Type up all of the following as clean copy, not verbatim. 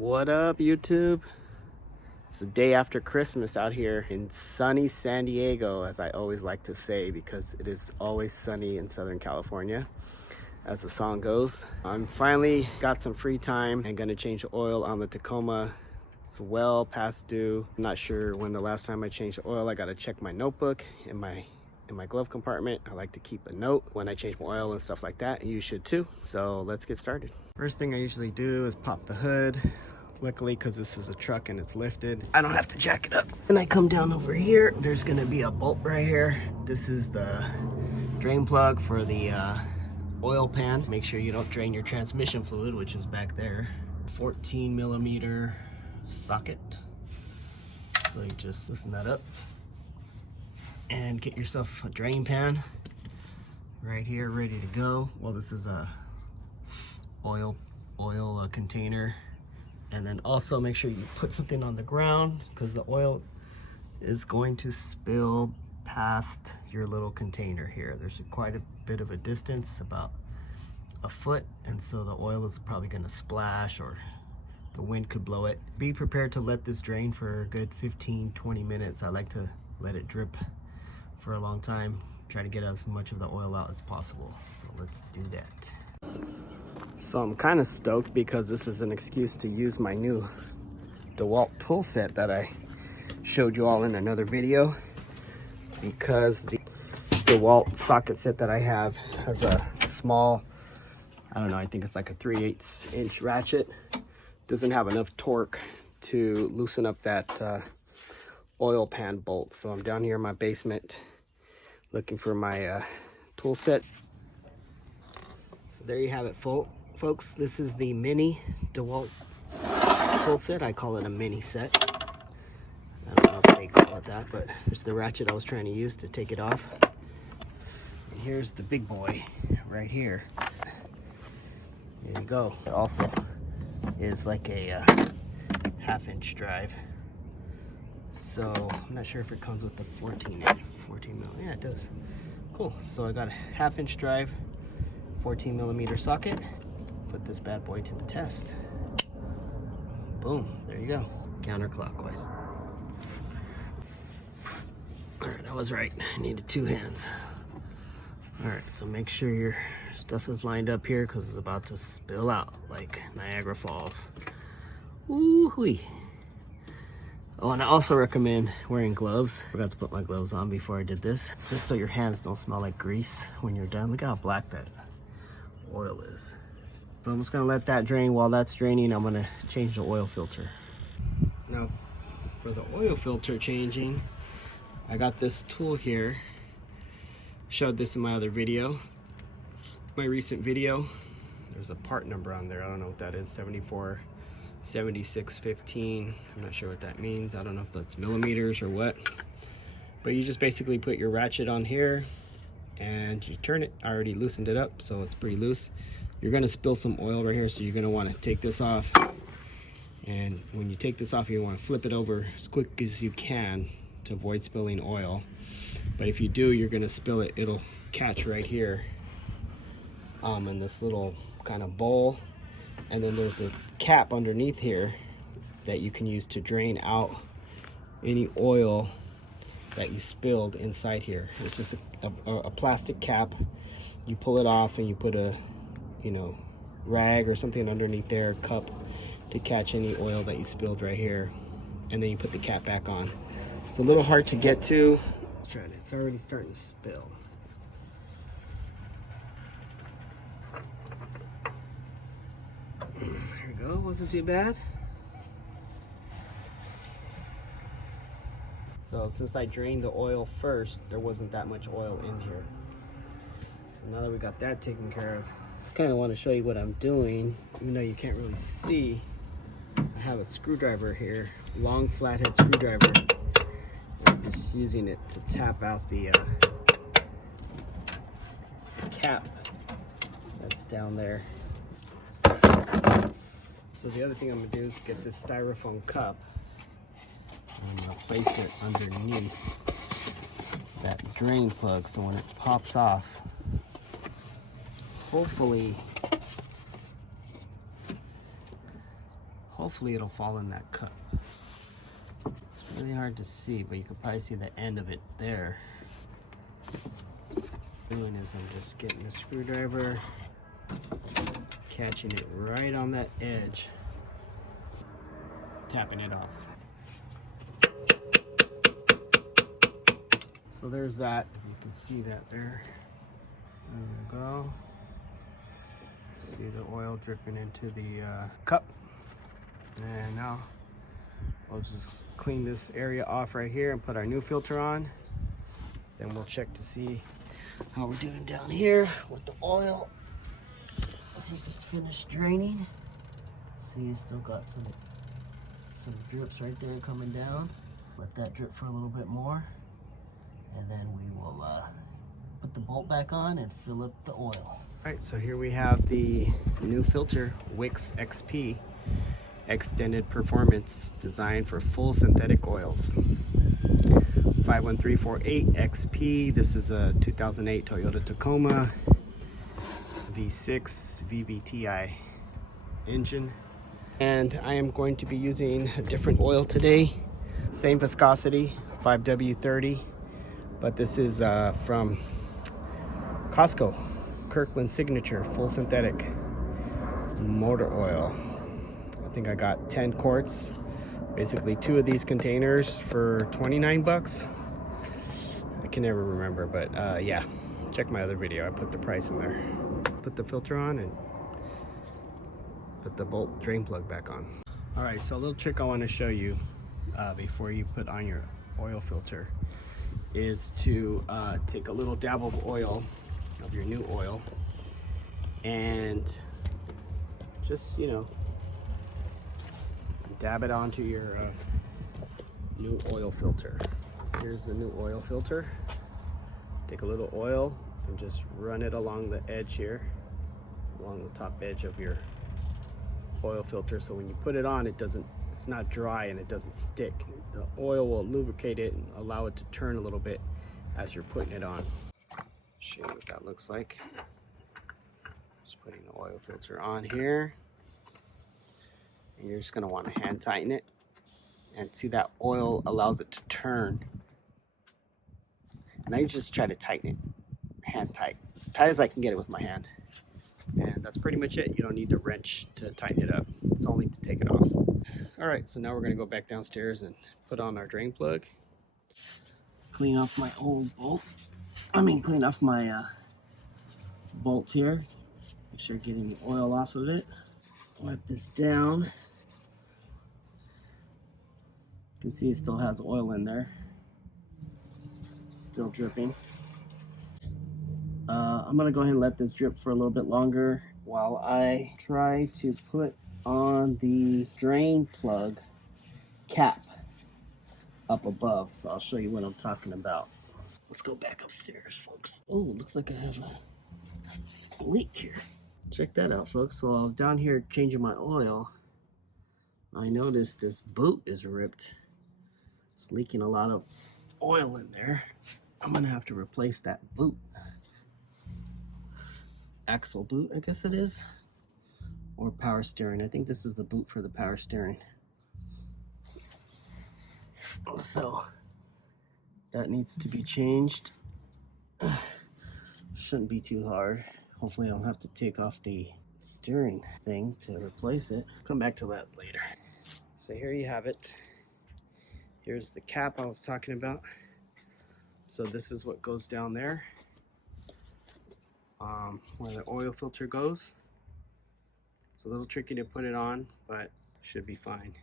What up, YouTube? It's the day after Christmas out here in sunny San Diego, as I always like to say, because it is always sunny in Southern California, as the song goes. I'm finally got some free time and gonna change the oil on the Tacoma. It's well past due. I'm not sure when the last time I changed the oil. I gotta check my notebook in my glove compartment. I like to keep a note when I change my oil and stuff like that. You should too. So let's get started. First thing I usually do is pop the hood. Luckily, because this is a truck and it's lifted, I don't have to jack it up. And I come down over here. There's gonna be a bolt right here. This is the drain plug for the oil pan. Make sure you don't drain your transmission fluid, which is back there. 14 millimeter socket. So you just loosen that up and get yourself a drain pan right here, ready to go. Well, this is a oil container. And then also make sure you put something on the ground, because the oil is going to spill past your little container here. There's quite a bit of a distance, about a foot, and so the oil is probably going to splash, or the wind could blow it. Be prepared to let this drain for a good 15-20 minutes. I like to let it drip for a long time. Try to get as much of the oil out as possible. So let's do that. So I'm kind of stoked because this is an excuse to use my new Dewalt tool set that I showed you all in another video, because the Dewalt socket set that I have has a small, I don't know, I think it's like a 3/8 inch ratchet. Doesn't have enough torque to loosen up that oil pan bolt. So I'm down here in my basement looking for my tool set. So there you have it, folks. This is the mini Dewalt tool set. I call it a mini set. I don't know if they call it that, but it's the ratchet I was trying to use to take it off. And here's the big boy right here. There you go. It also is like a 1/2 inch drive. So I'm not sure if it comes with the 14 mil. Yeah, it does. Cool. So I got a 1/2 inch drive, 14 millimeter socket. Put this bad boy to the test. Boom, there you go. Counterclockwise. All right, I was right. I needed 2 hands. All right, so make sure your stuff is lined up here, because it's about to spill out like Niagara Falls. Ooh-wee. Oh, and I also recommend wearing gloves. Forgot to put my gloves on before I did this, just so your hands don't smell like grease when you're done. Look how black that oil is. So I'm just gonna let that drain. While that's draining, I'm gonna change the oil filter. Now, for the oil filter changing, I got this tool here. Showed this in my other video, my recent video. There's a part number on there. I don't know what that is, 747615. I'm not sure what that means. I don't know if that's millimeters or what. But you just basically put your ratchet on here and you turn it. I already loosened it up, so it's pretty loose. You're gonna spill some oil right here, so you're gonna wanna take this off. And when you take this off, you wanna flip it over as quick as you can to avoid spilling oil. But if you do, you're gonna spill it. It'll catch right here in this little kind of bowl. And then there's a cap underneath here that you can use to drain out any oil that you spilled inside here. It's just a plastic cap. You pull it off and you put a rag or something underneath there, cup, to catch any oil that you spilled right here. And then you put the cap back on. It's a little hard to get to. Let's try it. It's already starting to spill. There we go. Wasn't too bad. So since I drained the oil first, there wasn't that much oil in here. So now that we got that taken care of, I kind of want to show you what I'm doing, even though you can't really see. I have a screwdriver here, long flathead screwdriver. I'm just using it to tap out the cap that's down there. So the other thing I'm going to do is get this styrofoam cup. I'm going to place it underneath that drain plug, so when it pops off, hopefully Hopefully it'll fall in that cup. It's really hard to see, but you can probably see the end of it there. What I'm doing is I'm just getting a screwdriver, catching it right on that edge, tapping it off. So there's that. You can see that there. There we go. See the oil dripping into the cup. And now we'll just clean this area off right here and put our new filter on. Then we'll check to see how we're doing down here with the oil. See if it's finished draining. See, it's still got some drips right there coming down. Let that drip for a little bit more. And then we will put the bolt back on and fill up the oil. All right, so here we have the new filter, Wix XP, Extended Performance, designed for full synthetic oils. 51348 XP. This is a 2008 Toyota Tacoma V6 VVTi engine. And I am going to be using a different oil today. Same viscosity, 5W30. But this is from Costco, Kirkland Signature Full Synthetic Motor Oil. I think I got 10 quarts, basically 2 of these containers for 29 bucks. I can never remember, but yeah, check my other video. I put the price in there. Put the filter on and put the bolt drain plug back on. All right, so a little trick I want to show you before you put on your oil filter is to take a little dab of oil, of your new oil, and just, you know, dab it onto your new oil filter. Here's the new oil filter. Take a little oil and just run it along the edge here, along the top edge of your oil filter, so when you put it on, it's not dry and it doesn't stick. The oil will lubricate it and allow it to turn a little bit as you're putting it on. Show you what that looks like. Just putting the oil filter on here. And you're just going to want to hand tighten it. And see, that oil allows it to turn. And I just try to tighten it hand tight, as tight as I can get it with my hand. And that's pretty much it. You don't need the wrench to tighten it up. It's only to take it off. All right, so now we're going to go back downstairs and put on our drain plug. Clean off my old bolts. Clean off my bolts here. Make sure getting the oil off of it. Wipe this down. You can see it still has oil in there. Still dripping. I'm gonna go ahead and let this drip for a little bit longer while I try to put on the drain plug cap up above. So I'll show you what I'm talking about. Let's go back upstairs, folks. Oh, looks like I have a leak here. Check that out, folks. So I was down here changing my oil. I noticed this boot is ripped. It's leaking a lot of oil in there. I'm gonna have to replace that boot. Axle boot, I guess it is. Or power steering. I think this is the boot for the power steering. So that needs to be changed. Shouldn't be too hard. Hopefully I don't have to take off the steering thing to replace it. Come back to that later. So here you have it. Here's the cap I was talking about. So this is what goes down there, where the oil filter goes. It's a little tricky to put it on, but should be fine.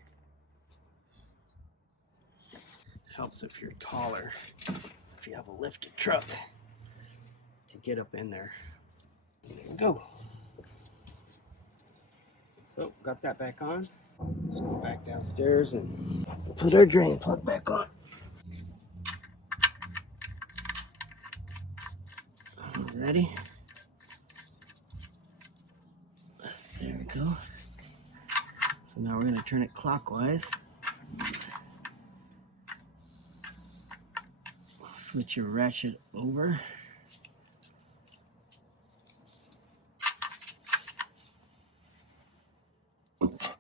Helps if you're taller, if you have a lifted truck, to get up in there. There we go. So got that back on. Let's go back downstairs and put our drain plug back on. Ready? There we go. So now we're going to turn it clockwise. Switch your ratchet over.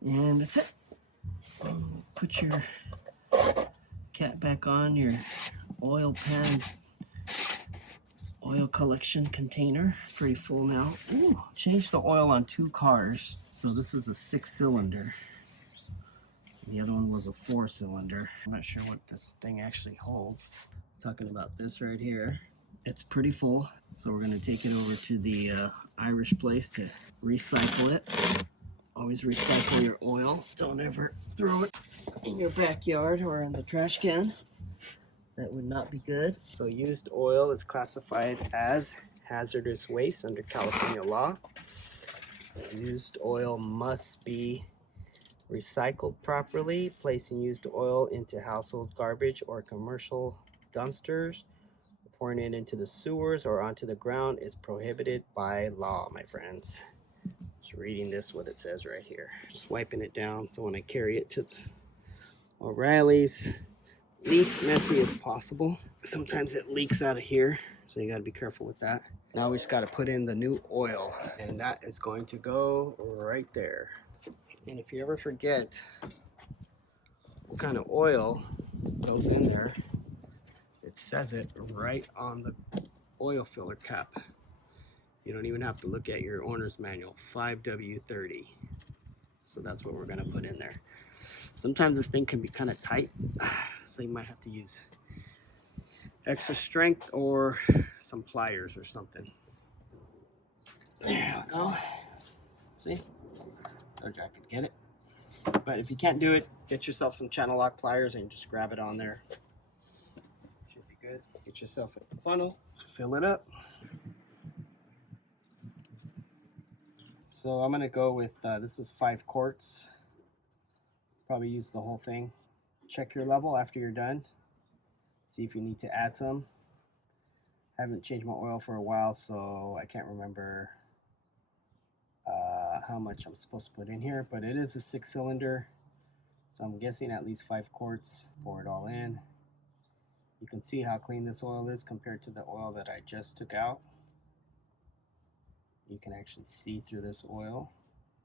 And that's it. put your cap back on your oil pan, oil collection container. Pretty full now. Ooh, changed the oil on 2 cars. So this is a 6-cylinder. The other one was a 4-cylinder. I'm not sure what this thing actually holds. I'm talking about this right here. It's pretty full. So we're gonna take it over to the Irish place to recycle it. Always recycle your oil. Don't ever throw it in your backyard or in the trash can. That would not be good. So used oil is classified as hazardous waste under California law. Used oil must be recycled properly. Placing used oil into household garbage or commercial dumpsters, pouring it into the sewers or onto the ground is prohibited by law, my friends. Just reading this, what it says right here. Just wiping it down so when I carry it to O'Reilly's, least messy as possible. Sometimes it leaks out of here, so you got to be careful with that. Now we just got to put in the new oil, and that is going to go right there. And if you ever forget what kind of oil goes in there, it says it right on the oil filler cap. You don't even have to look at your owner's manual, 5W30. So that's what we're going to put in there. Sometimes this thing can be kind of tight, so you might have to use extra strength or some pliers or something. There we go. See? Told you I could get it. But if you can't do it, get yourself some channel lock pliers and just grab it on there. Should be good. Get yourself a funnel, fill it up. So I'm going to go with, this is 5 quarts. Probably use the whole thing. Check your level after you're done. See if you need to add some. I haven't changed my oil for a while, so I can't remember how much I'm supposed to put in here, but it is a 6-cylinder, so I'm guessing at least 5 quarts. Pour it all in. You can see how clean this oil is compared to the oil that I just took out. You can actually see through this oil.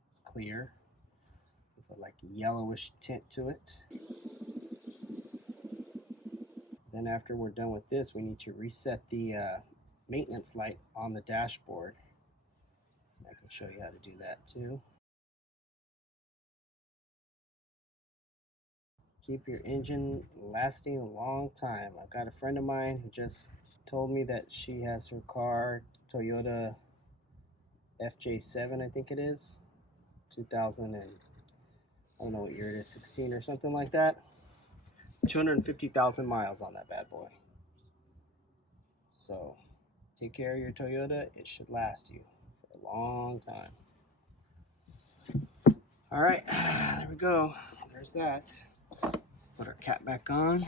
It's clear with a like yellowish tint to it. Then after we're done with this, we need to reset the maintenance light on the dashboard. I can show you how to do that too. Keep your engine lasting a long time. I've got a friend of mine who just told me that she has her car, Toyota FJ7, I think it is, 2000 and I don't know what year it is, 16 or something like that. 250,000 miles on that bad boy. So take care of your Toyota. It should last you for a long time. All right, there we go. There's that. Put our cap back on.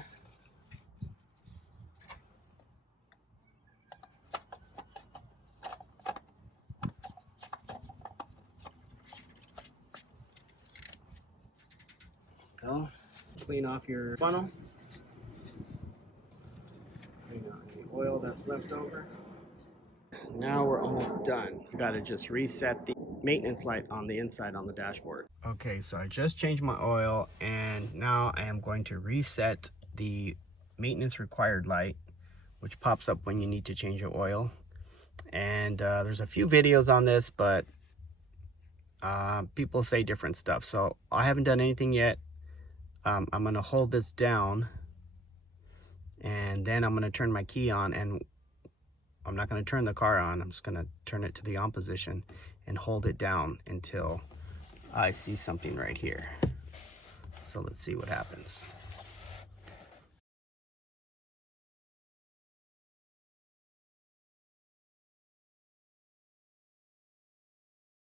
Go. Clean off your funnel. Clean out any oil that's left over. Now we're almost done. You gotta just reset the maintenance light on the inside on the dashboard. Okay, so I just changed my oil and now I am going to reset the maintenance required light, which pops up when you need to change your oil. And there's a few videos on this, but people say different stuff. So I haven't done anything yet. I'm gonna hold this down and then I'm gonna turn my key on, and I'm not gonna turn the car on. I'm just gonna turn it to the on position and hold it down until I see something right here. So let's see what happens.